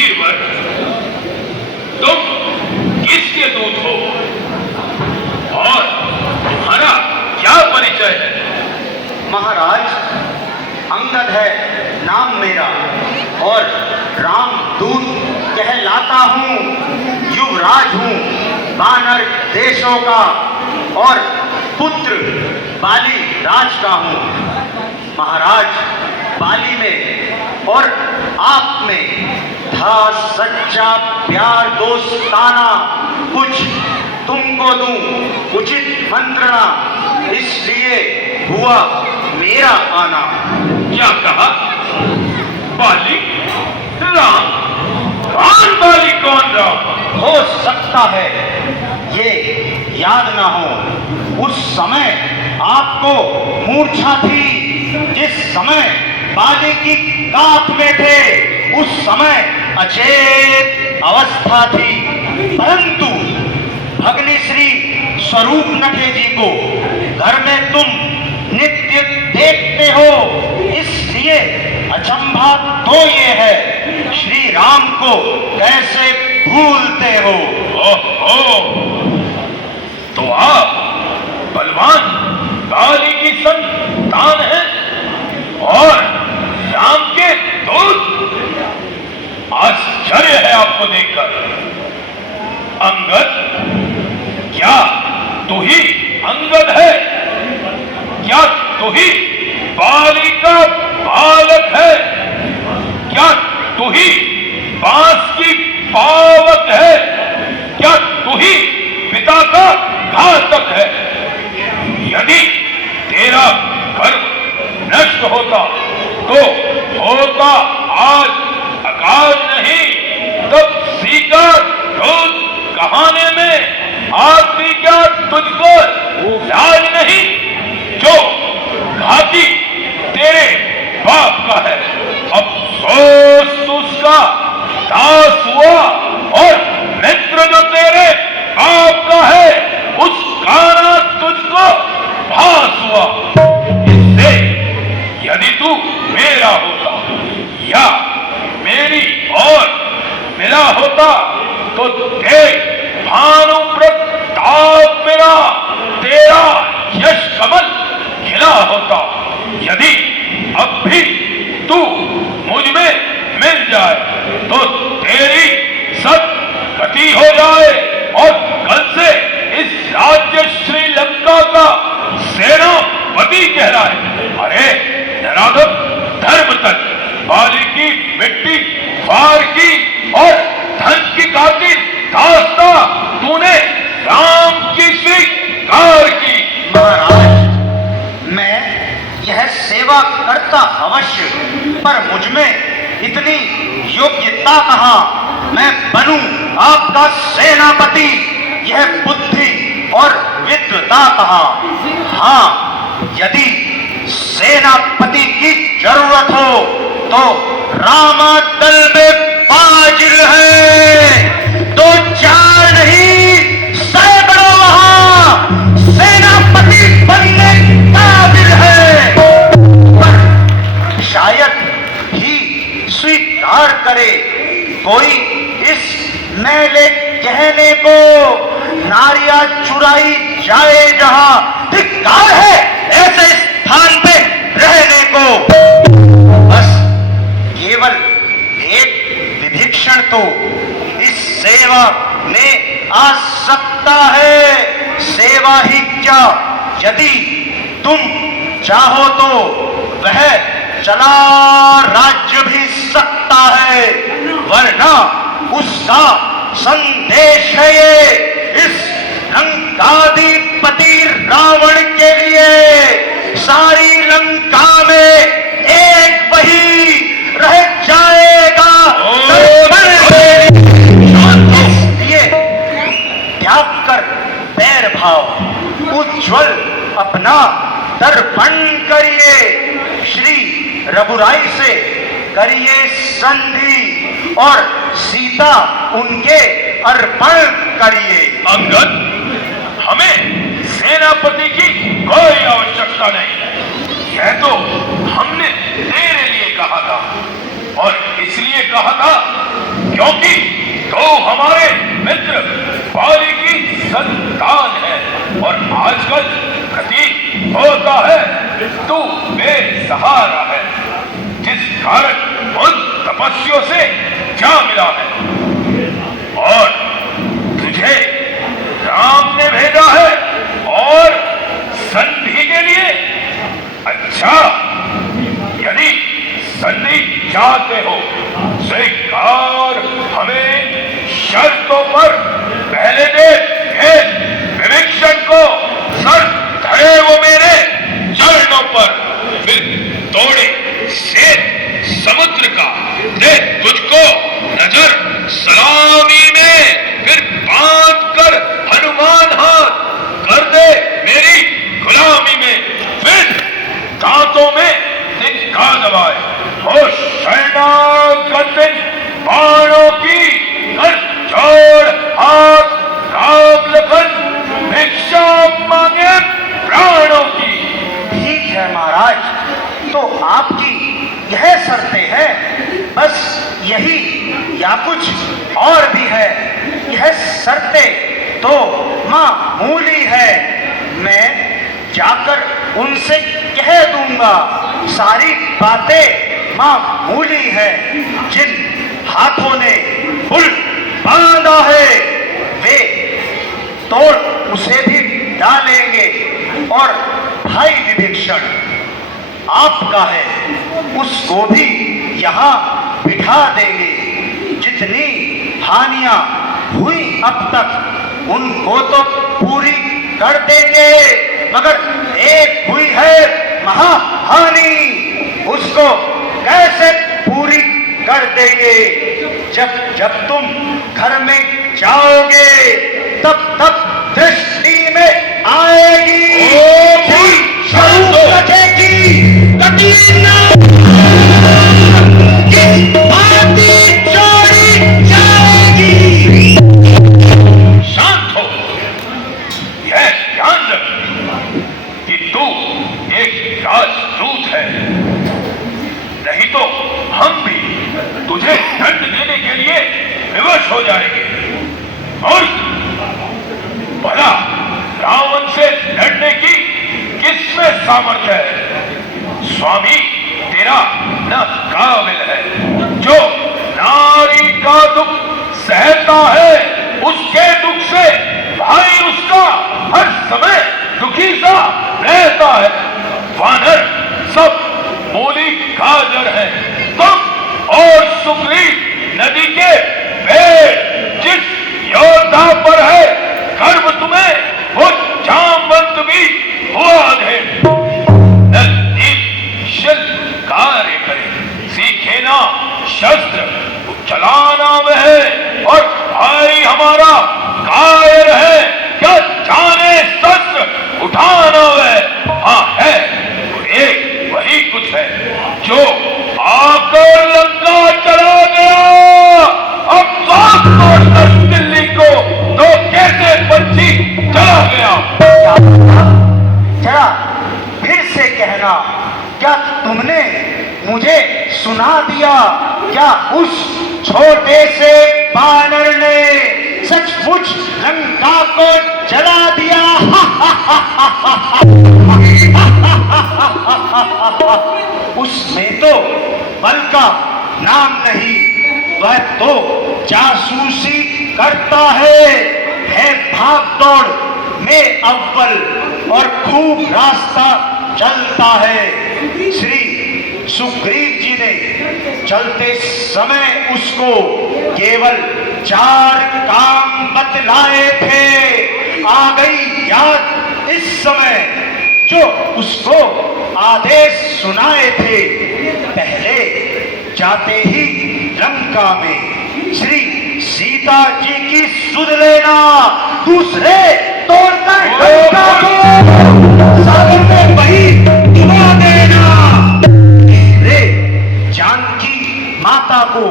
वीरवर, तुम किसके दूत हो और तुम्हारा क्या परिचय है? महाराज, अंगद है नाम मेरा और रामदूत कहलाता हूँ। युवराज हूँ वानर देशों का और पुत्र बाली राज का हूँ। महाराज, बाली में और आप में था सच्चा प्यार दोस्ताना, कुछ तुमको दूं उचित मंत्रणा, इसलिए हुआ मेरा आना। क्या कहा? बाली? राम? कौन बाली, कौन राम? हो सकता है ये याद ना हो, उस समय आपको मूर्छा थी, जिस समय बाली की गांठ में थे, उस समय अचेत अवस्था थी। परंतु भगनी श्री स्वरूप नखे जी को घर में तुम नित्य देखते हो, इसलिए अचंभा तो ये है, श्री राम को कैसे भूलते हो? ओहो, तो आप बलवान बाली की संतान है और राम के दूत? आश्चर्य है आपको देखकर। अंगद? क्या तू ही अंगद है? क्या तू ही बाली का बालक है? क्या तू ही बांस की पावक है? क्या तू ही पिता का घातक है? यदि तेरा गर्व नष्ट होता तो होता आज अकाल नहीं, तब सीकर रोज कहाने में आती क्या तुझको लाज नहीं? जो घाती तेरे बाप का है, अफसोस उसका दास हुआ, और मित्र जो तेरे बाप का है, उसका ना तुझको भास हुआ। इससे यदि तू मेरा होता या मेरी और मिला होता तो देख भानु प्रताप मेरा तेरा यश कमल खिला होता। यदि अब भी तू मुझ में मिल जाए तो तेरी सद्गति हो जाए और कल से इस राज्य श्रीलंका का सेनापति कहलाए। अरे जनार्दन, धर्म तक बाली की मिट्टी फार की और धन की खातिर दास्ता तूने राम की स्वीकार की। महाराज, मैं यह सेवा करता अवश्य, पर मुझ में इतनी योग्यता कहाँ मैं बनूं आपका सेनापति? यह बुद्धि और विद्वता कहाँ? हाँ, यदि सेनापति की जरूरत हो तो रामादल में पाजिल है, तो चार नहीं सैकड़ों वहां सेनापति बनने काबिल है। पर शायद ही स्वीकार करे कोई इस मैले कहने को, नारियां चुराई जाए जहां, धिक्कार है ऐसे स्थान पे रहने को। बस केवल एक विभीषण तो इस सेवा में आ सकता है। सेवा ही क्या, यदि तुम चाहो तो वह चला राज्य भी सकता है, वरना उसका संदेश है ये इस लंकाधिपति रावण के लिए, सारी लंका में एक वही रह जाएगा। इसलिए त्याग कर पैर भाव, उज्ज्वल अपना दर्पण करिए, श्री रघुराई से करिए संधि और सीता उनके अर्पण करिए। अंगद, हमें सेनापति की कोई आवश्यकता नहीं। यह तो हमने तेरे लिए कहा था, और इसलिए कहा था क्योंकि तो हमारे मित्र बाली की संतान है और आजकल प्रतीत होता है तू बेसहारा है, जिस कारण उन तपस्वियों से क्या मिला है और तुझे राम ने भेजा है और संधि के लिए। अच्छा, यदि संधि चाहते हो स्वीकार हमें शर्तों पर। पहले दे विभीषण को सर धरे वो मेरे चरणों पर, फिर तोड़े से समुद्र का दे तुझको नजर सलामी में, फिर बांध कर हनुमान हाथ कर दे मेरी गुलामी में, फिर दांतों में तिनका दबाए हो शरणागत बाणों की कर जोड़ हाथ राम लखन भिक्षा मांगे प्राणों की। ठीक है महाराज, तो आपकी यह शर्तें हैं, बस यही या कुछ और भी है? यह शर्तें तो मामूली है, मैं जाकर उनसे कह दूंगा। सारी बातें मामूली है, जिन हाथों ने पुल बांधा है वे तोड़ उसे भी डालेंगे, और भाई विभीषण आपका है उसको भी यहाँ बिठा देंगे। जितनी हानियां हुई अब तक उनको तो पूरी कर देंगे, मगर एक हुई है महाहानि, उसको कैसे पूरी कर देंगे? जब जब तुम घर में जाओगे तब तब दृष्टि में आएगी, स्वरूप रखेगी, चोरी जाएगी। शांत हो, यह ध्यान रख कि तू एक राजदूत है, नहीं तो हम भी तुझे दंड देने के लिए विवश हो जाएंगे। और भला रावण से लड़ने की किसमें सामर्थ्य है? स्वामी तेरा न काबिल है, जो नारी का दुख सहता है उसके दुख से भाई उसका हर समय दुखी सा रहता है। वानर सब मूली गाजर है, तुम और सुग्रीव नदी के पेड़। जिस योद्धा पर है गर्व तुम्हें, वो जामवंत भी हुआ दे। कार्य करे, सीखे ना शस्त्र चलाना वह, और भाई हमारा कायर है, क्या जाने शस्त्र उठाना वह। हाँ है, एक वही कुछ है जो आकर लंका चला गया। अब साथ तोड़कर दिल्ली को तो कैसे पंछी चला गया। जरा फिर से कहना, क्या तुमने मुझे सुना दिया? क्या उस छोटे से बानर ने सचमुच लंका को जला दिया? उसमें तो बल का नाम नहीं, वह तो जासूसी करता है भाग दौड़ में अव्वल और खूब रास्ता चलता है। श्री सुग्रीव जी ने चलते समय उसको केवल 4 काम बतलाए थे। आ गई याद इस समय जो उसको आदेश सुनाए थे। पहले जाते ही लंका में श्री सीता जी की सुध लेना, दूसरे तोड़कर लंका को सागर में वही डुबा देना, तीसरे जानकी माता को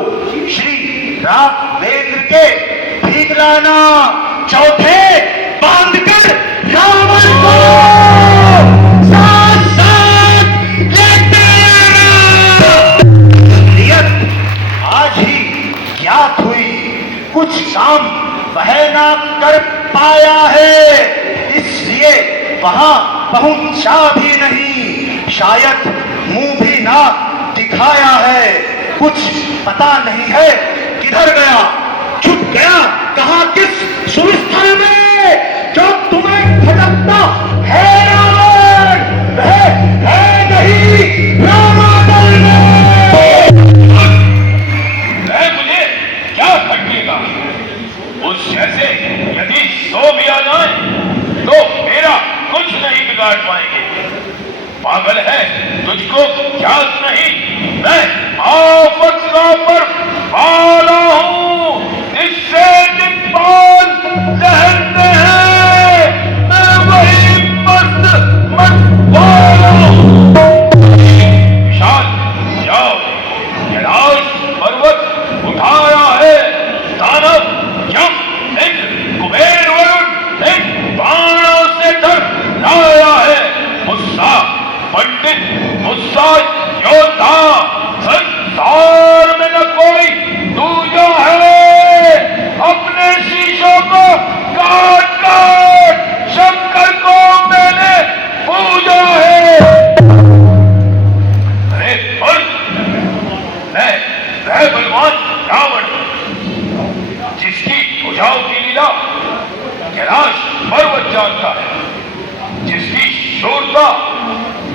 श्री राघवेंद्र के भीग लाना, चौथे बांधकर रावण को साथ साथ लेते आना। आज ही ज्ञात हुई कुछ काम वह ना कर पाया है, इसलिए वहां पहुंचा भी नहीं, शायद मुंह भी ना दिखाया है। कुछ पता नहीं है किधर गया, छुप गया कहां किस सुस्थल में, जो तुम्हें भटकता है रावण, है नहीं रामादल में। मुझे क्या खटकेगा? उस जैसे यदि 100 भी आ जाए तो मेरा कुछ नहीं बिगाड़ पाएंगे। पागल है, तुझको याद नहीं, मैं आफत पर वाला हूं, इससे दिक्पाल लहरते हैं, मैं वही मस्त वाला हूं। विशाल जाओ, कैलाश पर्वत उठाया है, दानव यम इंद्र कुबेर वरुण इन बाणों से डराया है। मुस्सा पंडित, मुस्सा योद्धा, संसार में न कोई दूजा है। अपने शीशों को काट काट शंकर को मैंने पूजा है। अरे बोल, मैं वह बलवान रावण जिसकी भुजाओं की लीला कैलाश पर्वत जानता है, जिसकी शूरता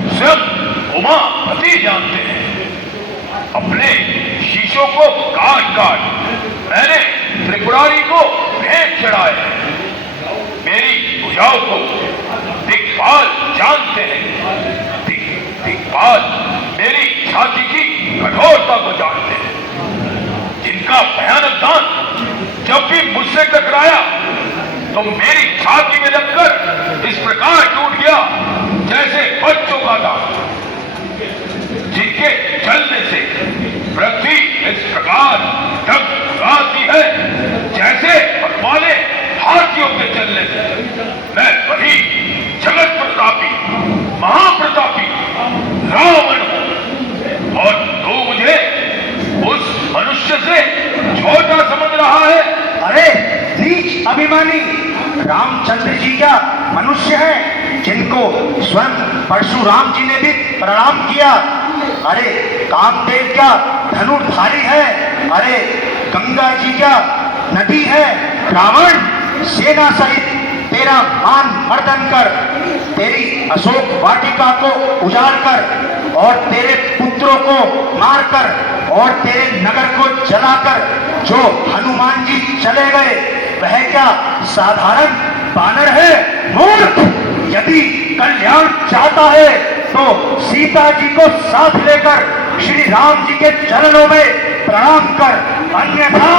स्वयं उमापति जानते हैं। अपने शीशों को काट काट मैंने त्रिपुरारी को भेंट चढ़ाए हैं। मेरी भुजाओं को दिक्पाल जानते हैं, दिक्पाल मेरी छाती की कठोरता को जानते हैं। जिनका भयानक दांत जब भी मुझसे टकराया तो मेरी छाती में लगकर इस प्रकार टूट गया जैसे बच्चों का दांत। जिनके चलने से पृथ्वी इस प्रकार टकराती है जैसे वाले हाथियों के चलने से, मैं वही जगत प्रतापी महाप्रतापी रावण हूं। और तू मुझे उस मनुष्य से छोटा समझ रहा है। अरे नीच अभिमानी, रामचंद्र जी क्या मनुष्य हैं जिनको स्वयं परशुराम जी ने भी प्रणाम किया? अरे कामदेव क्या धनुर्धारी है? अरे गंगा जी क्या नदी है? रावण सेना सहित तेरा मान मर्दन कर, तेरी अशोक वाटिका को उजाड़ कर और तेरे पुत्रों को मारकर और तेरे नगर को जलाकर जो हनुमान जी चले गए, वह क्या साधारण बानर है? मूर्ख! यदि कल्याण चाहता है तो सीता जी को साथ लेकर श्री राम जी के चरणों में प्रणाम कर, अन्यथा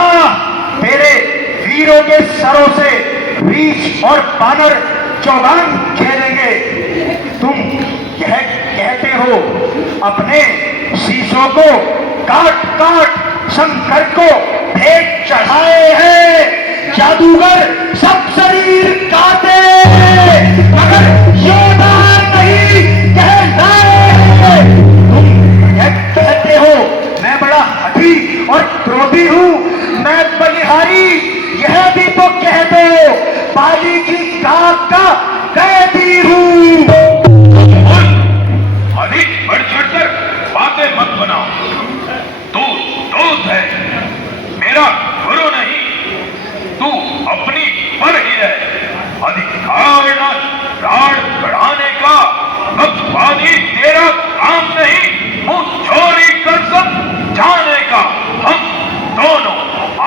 तेरे वीरों के सरों से रीछ और बानर चौगान खेलेंगे। तुम यह कहते हो अपने शीशों को काट काट शंकर को भेंट चढ़ाए हैं। जादूगर सब शरीर काटे मगर योद्धा नहीं कहलाए। तुम यह कहते हो मैं बड़ा हठी और क्रोधी हूं, मैं बलिहारी, यह भी तो कह दो बाली की काक का कैदी हूं। अधिक बढ़ चढ़कर बातें मत बनाओ। तू दोस्त है, मेरा गुरु नहीं। तू अपनी पर ही है। अधिकार न राड़ बढ़ाने का बकवादी तेरा काम नहीं, मुंह चोरी कर सब जाने का हम दोनों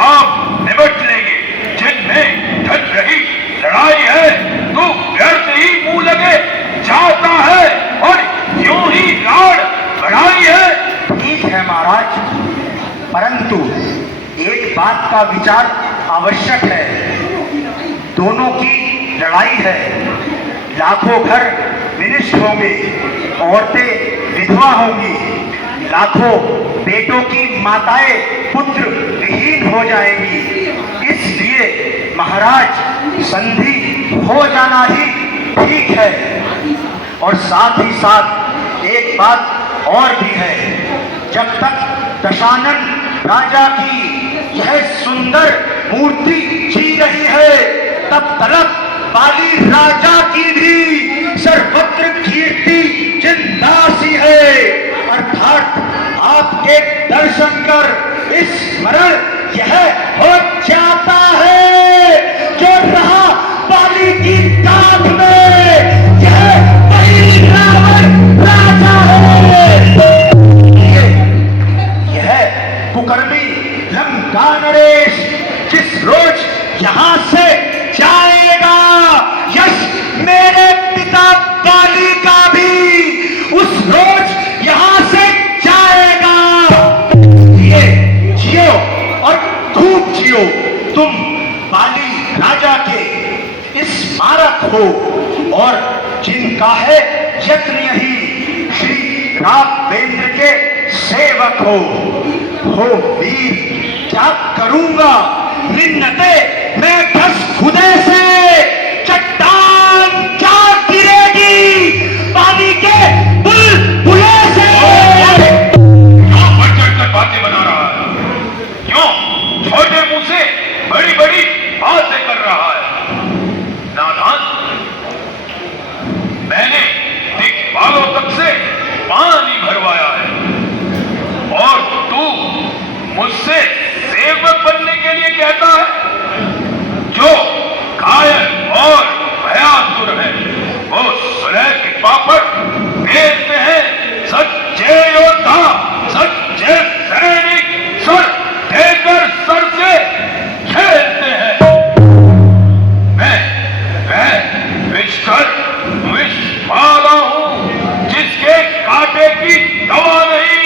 आप निपट लेंगे। जिनमें ढल रही लड़ाई है तू व्यर्थ ही मुंह लगे जाता है और यूं ही राड़ बढ़ाई है। ठीक है महाराज, परंतु एक बात का विचार आवश्यक है। दोनों की लड़ाई है, लाखों घर विनिष्ट होंगे, औरतें विधवा होंगी, लाखों बेटों की माताएं पुत्र विहीन हो जाएंगी। इसलिए महाराज संधि हो जाना ही ठीक है। और साथ ही साथ एक बात और भी है, जब तक दशानन राजा की यह सुंदर मूर्ति जी रही है, तब तलक पाली राजा की भी सर्वत्र कीर्ति जिंदा सी है। अर्थात आपके दर्शन कर इस स्मरण यह हो जाता है, जो रहा पाली की गाथ में यह वही रावण राजा है। यह कुकर्मी लंका नरेश जिस रोज यहां से जाएगा, यश मेरे पिता बाली का भी उस रोज यहां से जाएगा। जियो और खूब जियो, तुम बाली राजा के स्मारक हो और जिनका है यत्न यही श्री राघवेंद्र के सेवक हो वीर। क्या करूंगा मिन्नते मैं बस खुदे से, चट्टान क्या गिरेगी पानी के बुलबुले से। क्यों बढ़ चढ़कर बातें बना रहा है? क्यों छोटे मुंह से बड़ी बड़ी बातें कर रहा है? नादान, मैंने दिक्पालों तक से पानी भरवाया है और तू मुझसे सेवक बनने के लिए कहता है? जो कायर और भयातुर है वो सुलह के पापड़ फेरते हैं, सच्चे योद्धा सच्चे सैनिक सर देकर सर से खेलते हैं। मैं विष वाला हूं जिसके कांटे की दवा नहीं,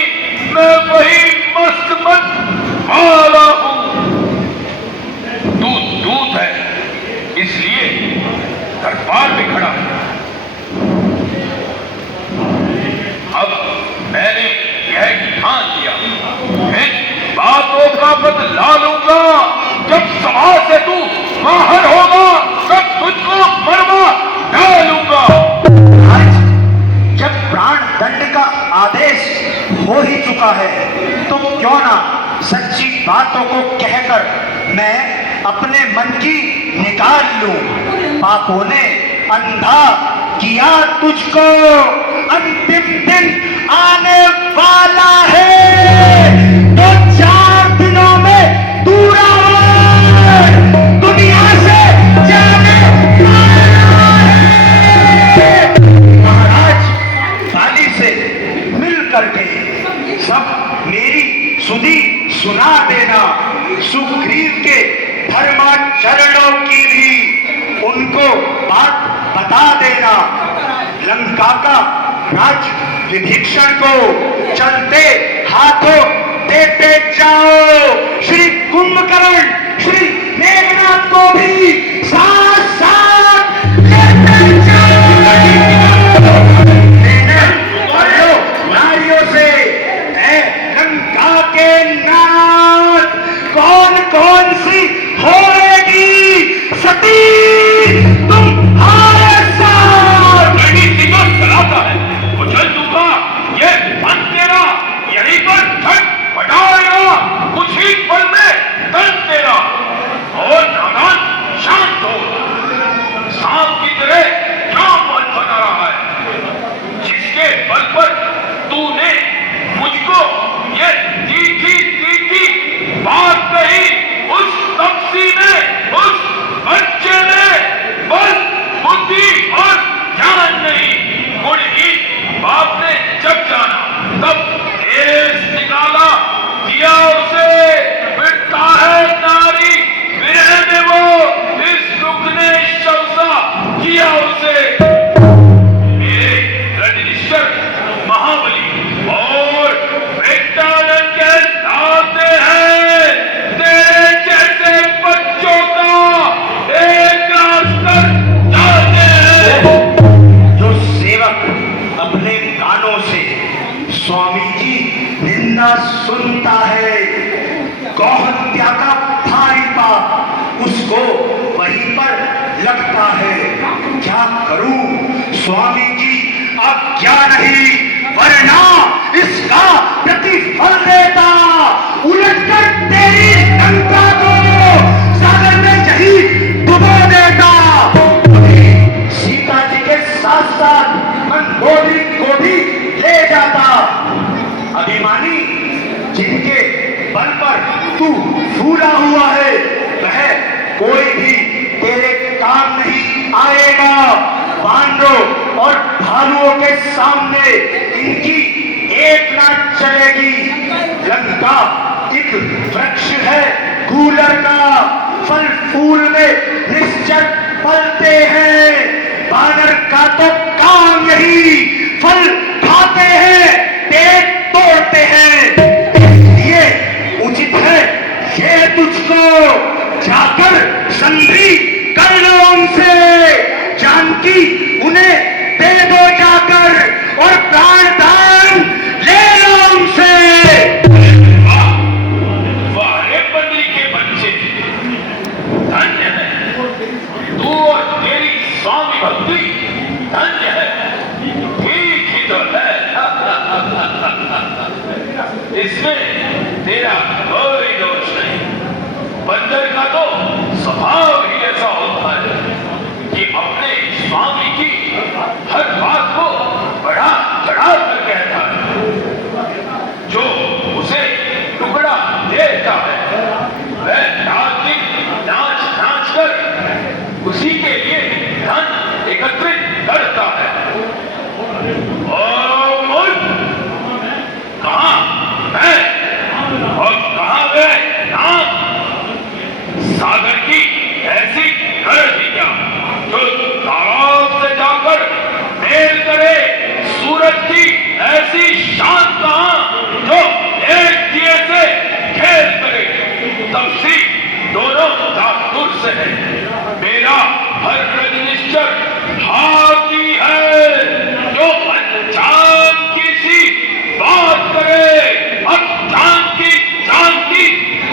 मैं वही मस्त वाला हूं। दूध है इसलिए दरबार में खड़ा है। अब मैंने यह ठान लिया, इन बातों का बदला लूंगा। जब सभा से तू बाहर होगा तब तुझको मरवा डालूंगा। आज जब प्राण दंड का आदेश हो ही चुका है तो क्यों ना सच्ची बातों को कहकर मैं अपने मन की निकाल लूं। पापों ने अंधा किया तुझको, अंतिम दिन आने वाला है तो 4 दिनों में दूरा दुनिया से जाने वाला है। महाराज बाली से मिल करके सब मेरी सुधी सुना देना। सुग्रीव के धर्माचरणों की भी उनको बात बता देना। लंका का राज विभीषण को चलते हाथों देते जाओ। श्री कुंभकर्ण श्री मेघनाथ को भी साथ साथ लेते जाओ। नारियों से लंका के नाथ कौन कौन सी होगी सती तुम्हारे साथ। तो चलाता है कुचल दूंगा, ये मन तेरा यहीं पर छट पटाएगा, कुछ ही पल में तन तेरा। और नादान शांत हो, सांप की तरह क्या मन बना रहा है? जिसके बल पर तूने मुझको ये तीखी तीखी बात कही, उस तपसी ने, उस बच्चे ने बल बुद्धि और ज्ञान नहीं, गुणहीन बाप ने जब जाना तब केस निकाला, किया उसे पिटता है नारी विरह में वो, इस दुख ने शवसा किया उसे। मेरे रणनिश्चर महाबली और बेटानंद के लाते हैं तेरे जैसे बच्चों का एक रास्तर जाते हैं। जो सेवक अपने कानों से स्वामी जी निंदा सुनता है, गौहत्या का भारी पाप उसको वहीं पर लगता है। क्या करूं स्वामी जी अब क्या नहीं, वरना इसका प्रतिफल देता। उलटकर तेरी लंका को बल पर तू फूला हुआ है, वह कोई भी तेरे काम नहीं आएगा। बानरों और भालुओं के सामने इनकी एक ना चलेगी। लंका एक वृक्ष है गूलर का, फल फूल में निश्चल फलते हैं। बानर का तो काम यही, फल खाते हैं, पेट तोड़ते हैं। इसलिए उचित है ये तुझको जाकर संधि कर लो उनसे। जानकी उन्हें दे दो जाकर और प्राण दान ले लो उनसे। वारे बद्री के बच्चे, धन्य है तू और तेरी स्वामी भक्ति, धन्य है। ठीक ही तो है। इसमें तेरा कोई दोष नहीं। बंदर का तो स्वभाव ही ऐसा होता है कि अपने स्वामी की हर बात को बढ़ा चढ़ा कर कहता है। जो उसे टुकड़ा देता है वह रात दिन नाच नाच कर उसी के लिए धन एकत्रित करता है। ओ मूर्ख, कहां है और कहां गए नाम? सागर की ऐसी गरज ही क्या जो तालाब से जाकर मेल करे? सूरज की ऐसी शान कहां जो एक दिए से खेल करे? तपसी दोनों दास्तूर से है, मेरा हर रजनिश्चर हाथी है जो अनजान की सी बात करे। अब जानकी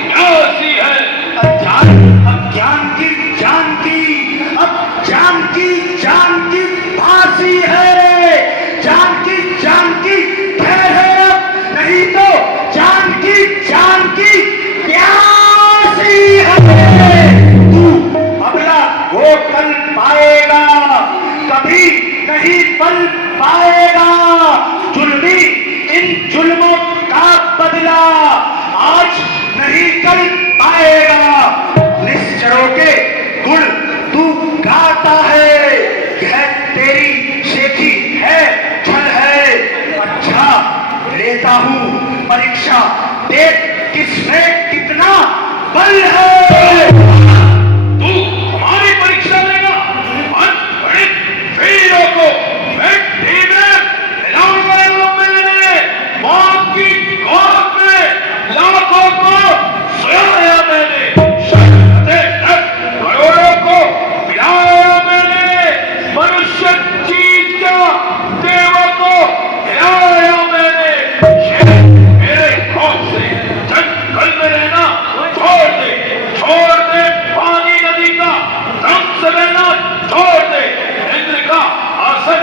कैसी है? अब जानकी फांसी है। जानकी खैर है, अब नहीं तो जानकी प्यासी है। तू अगला वो कल पाएगा, कभी नहीं पल पाएगा। जुल्मी इन जुल्मों का बदला आज नहीं कल पाएगा। निश्चरों के गुण तू गाता है, यह तेरी शेखी है, छल है। अच्छा लेता हूं परीक्षा, देख किसमें कितना बल है। तू हमारी परीक्षा लेगा? अनगणित वीरों को मिट्टी में मिलाऊंगा मैंने, मौत की गोद में लाखों को सुलाया मैंने, करोड़ों को मिलाया मैंने, मनुष्य चीज का देवा को मिलाया मैंने। मेरे खौफ से जंगल में रहना छोड़ दे, पानी नदी का रंग से रहना छोड़ दे। इंद्र का आसन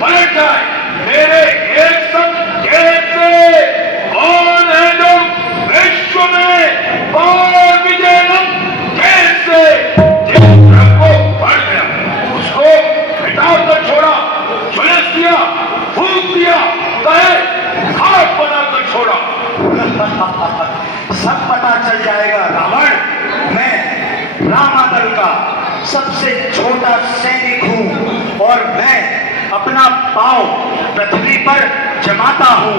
पलट जाए मेरे एक संकेत से। कौन है जो विश्व में और विजयम कैसे? जिस रंग को बढ़ गया उसको मिटा कर छोड़ा, झुलस दिया, फूंक दिया, कहे खाक बनाकर छोड़ा। सब पता चल जाएगा रावण, मैं रामादल का सबसे छोटा सैनिक हूं और मैं अपना पांव पृथ्वी पर जमाता हूं।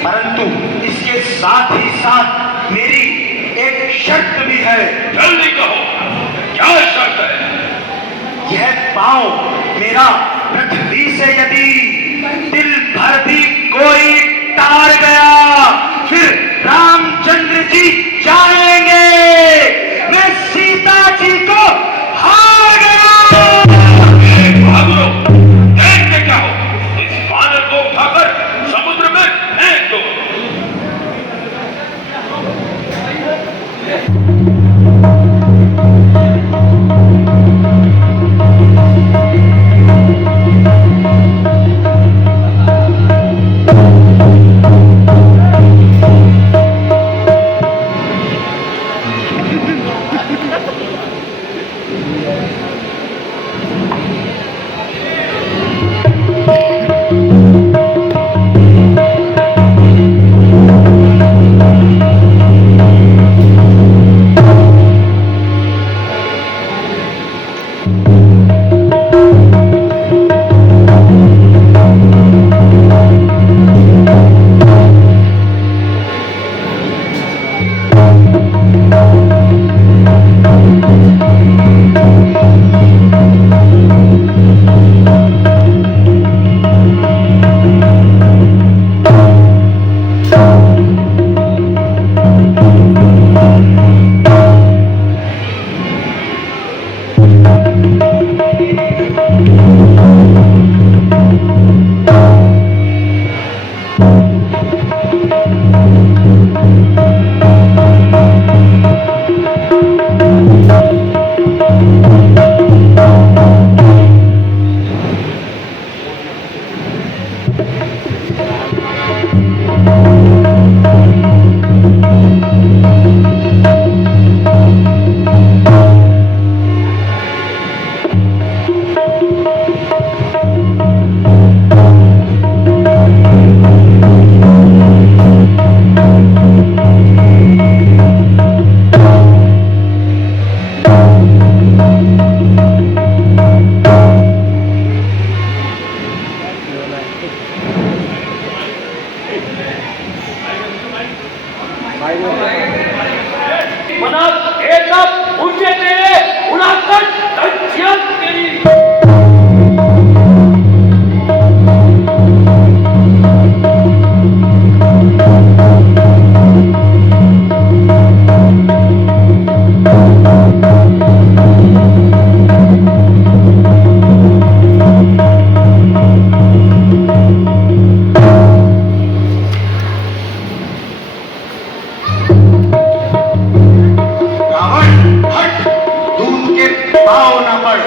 परंतु इसके साथ ही साथ मेरी एक शर्त भी है। जल्दी कहो, क्या शर्त है? यह पांव मेरा पृथ्वी से यदि दिल भर भी कोई तार गया, फिर रामचंद्र जी जाएंगे, मैं सीता जी को हार गया। देखते क्या हो, इस बानर को उठाकर समुद्र में फेंक दो। मनात एकच ऊर्जे तेरे उन्हाकट तज्जियत केली. रावण हट, दूध के पाँव न पड़.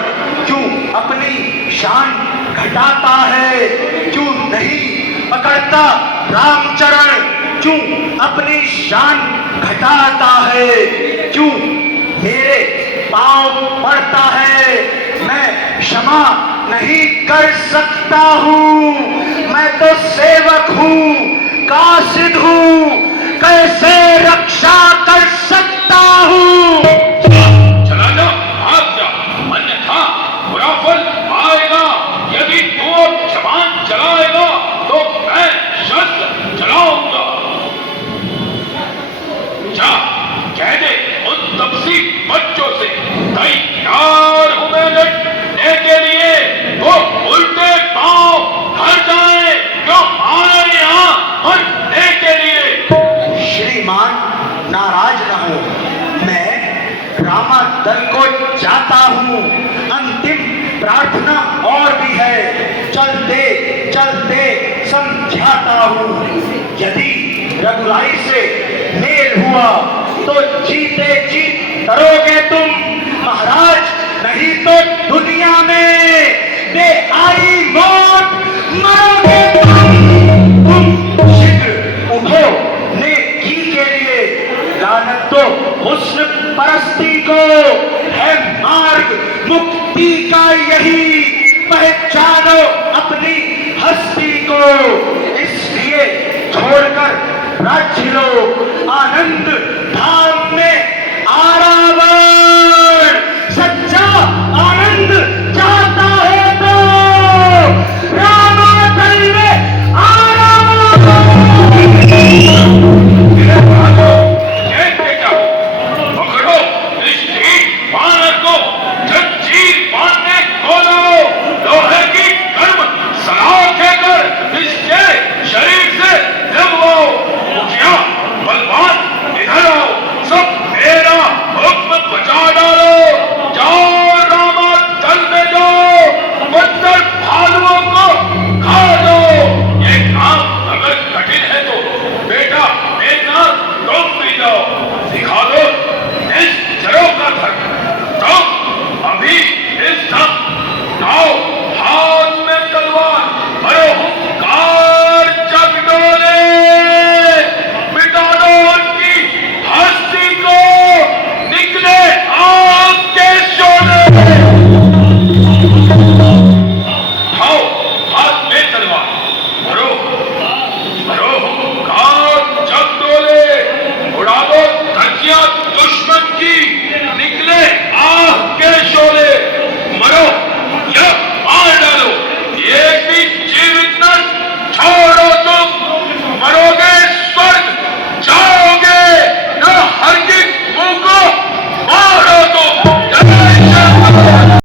क्यों अपनी शान घटाता है? क्यों नहीं पकड़ता रामचरण? क्यों अपनी शान घटाता है? क्यों मेरे पाँव पड़ता है? मैं क्षमा नहीं कर सकता हूँ. मैं तो सेवक हूँ, कासिद हूँ. कैसे रक्षा कर सकता हूँ? चला जा, भाग जा, अन्यथा बुरा फल आएगा. यदि तू अब जबान चलाएगा तो मैं शस्त्र चलाऊंगा. जा, कह दे उन तपसी बच्चों से तैयार हूं मैं लड़ने के लिए. वो उल्टे पांव घर जाए जो हमारे यहाँ मरने के लिए. श्रीमान नाराज न हो, मैं रामादल को चाहता हूँ. अंतिम प्रार्थना और भी है, चलते चलते समझाता हूँ. यदि रघुराई से मेल हुआ तो जीते जीत करोगे तुम महाराज, नहीं तो दुनिया में बेहाई मौत मरोगे तुम. शीघ्र उठो नेकी के लिए. लानत तो हुस्न परस्ती को है, मार्ग मुक्ति का यही. पहचानो अपनी हस्ती को, इसलिए छोड़कर राज्य लो. आनंद धाम में